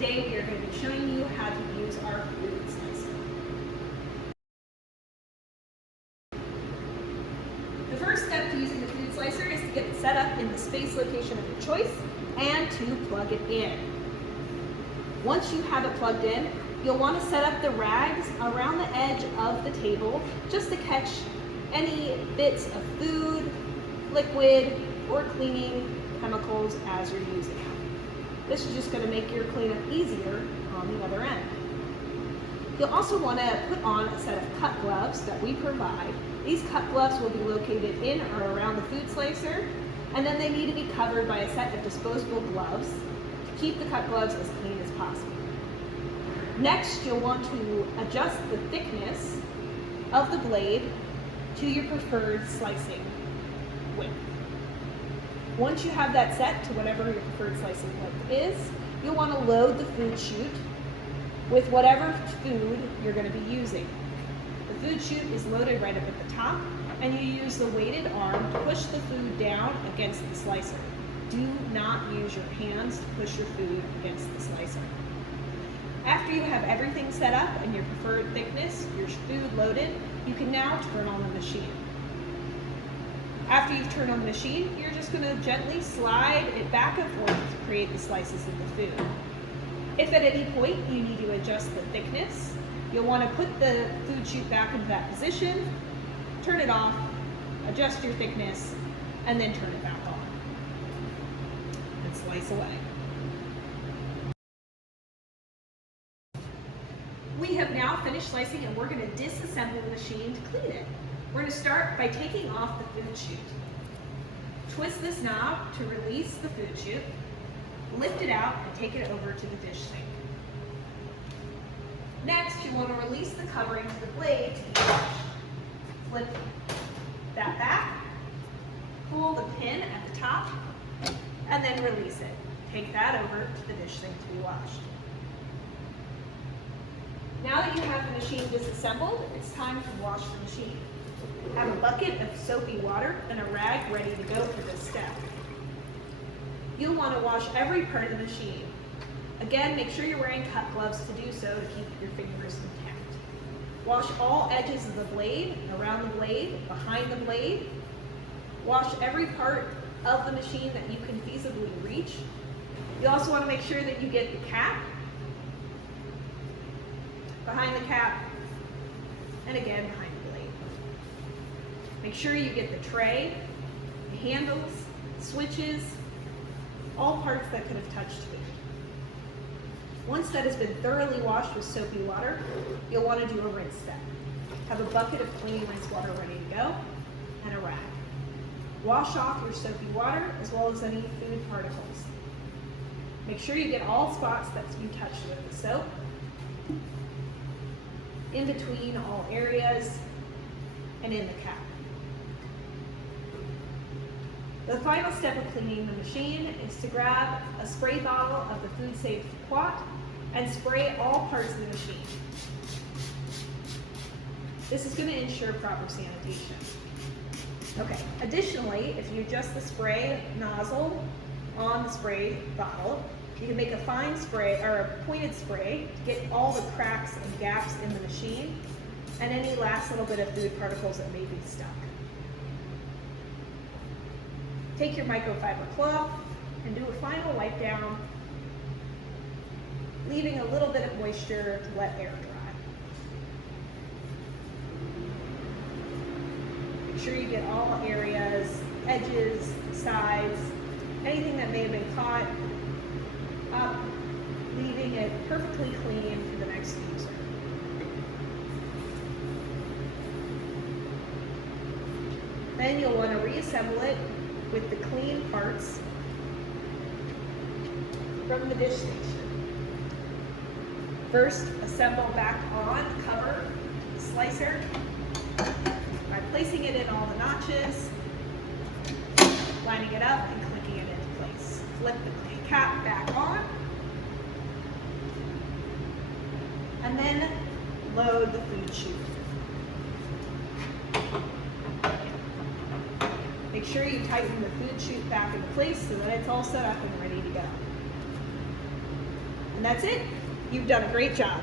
Today we are going to be showing you how to use our food slicer. The first step to using the food slicer is to get it set up in the space location of your choice and to plug it in. Once you have it plugged in, you'll want to set up the rags around the edge of the table just to catch any bits of food, liquid, or cleaning chemicals as you're using it. This is just going to make your cleanup easier on the other end. You'll also want to put on a set of cut gloves that we provide. These cut gloves will be located in or around the food slicer, and then they need to be covered by a set of disposable gloves to keep the cut gloves as clean as possible. Next, you'll want to adjust the thickness of the blade to your preferred slicing width. Once you have that set to whatever your preferred slicing width is, you'll want to load the food chute with whatever food you're going to be using. The food chute is loaded right up at the top, and you use the weighted arm to push the food down against the slicer. Do not use your hands to push your food against the slicer. After you have everything set up and your preferred thickness, your food loaded, you can now turn on the machine. After you've turned on the machine, you're just going to gently slide it back and forth to create the slices of the food. If at any point you need to adjust the thickness, you'll want to put the food chute back into that position, turn it off, adjust your thickness, and then turn it back on. And slice away. We have now finished slicing, and we're going to disassemble the machine to clean it. We're going to start by taking off the food chute. Twist this knob to release the food chute, lift it out, and take it over to the dish sink. Next, you want to release the covering to the blade to be washed. Flip that back, pull the pin at the top, and then release it. Take that over to the dish sink to be washed. Now that you have the machine disassembled, it's time to wash the machine. Have a bucket of soapy water and a rag ready to go for this step. You'll want to wash every part of the machine. Again, make sure you're wearing cut gloves to do so to keep your fingers intact. Wash all edges of the blade, around the blade, behind the blade. Wash every part of the machine that you can feasibly reach. You also want to make sure that you get the cap, behind the cap, and again behind the blade. Make sure you get the tray, the handles, switches, all parts that could have touched food. Once that has been thoroughly washed with soapy water, you'll want to do a rinse step. Have a bucket of clean rinse water ready to go, and a rag. Wash off your soapy water as well as any food particles. Make sure you get all spots that's been touched with the soap, in between all areas, and in the cap. The final step of cleaning the machine is to grab a spray bottle of the Food Safe Quat and spray all parts of the machine. This is going to ensure proper sanitation. Okay. Additionally, if you adjust the spray nozzle on the spray bottle, you can make a fine spray or a pointed spray to get all the cracks and gaps in the machine and any last little bit of food particles that may be stuck. Take your microfiber cloth and do a final wipe down, leaving a little bit of moisture to let air dry. Make sure you get all areas, edges, sides, anything that may have been caught up, leaving it perfectly clean for the next user. Then you'll want to reassemble it with the clean parts from the dish station. First, assemble back on the cover the slicer by placing it in all the notches, lining it up, and clicking it into place. Flip the cap back on, and then load the food chute. Make sure you tighten the food chute back into place so that it's all set up and ready to go. And that's it. You've done a great job.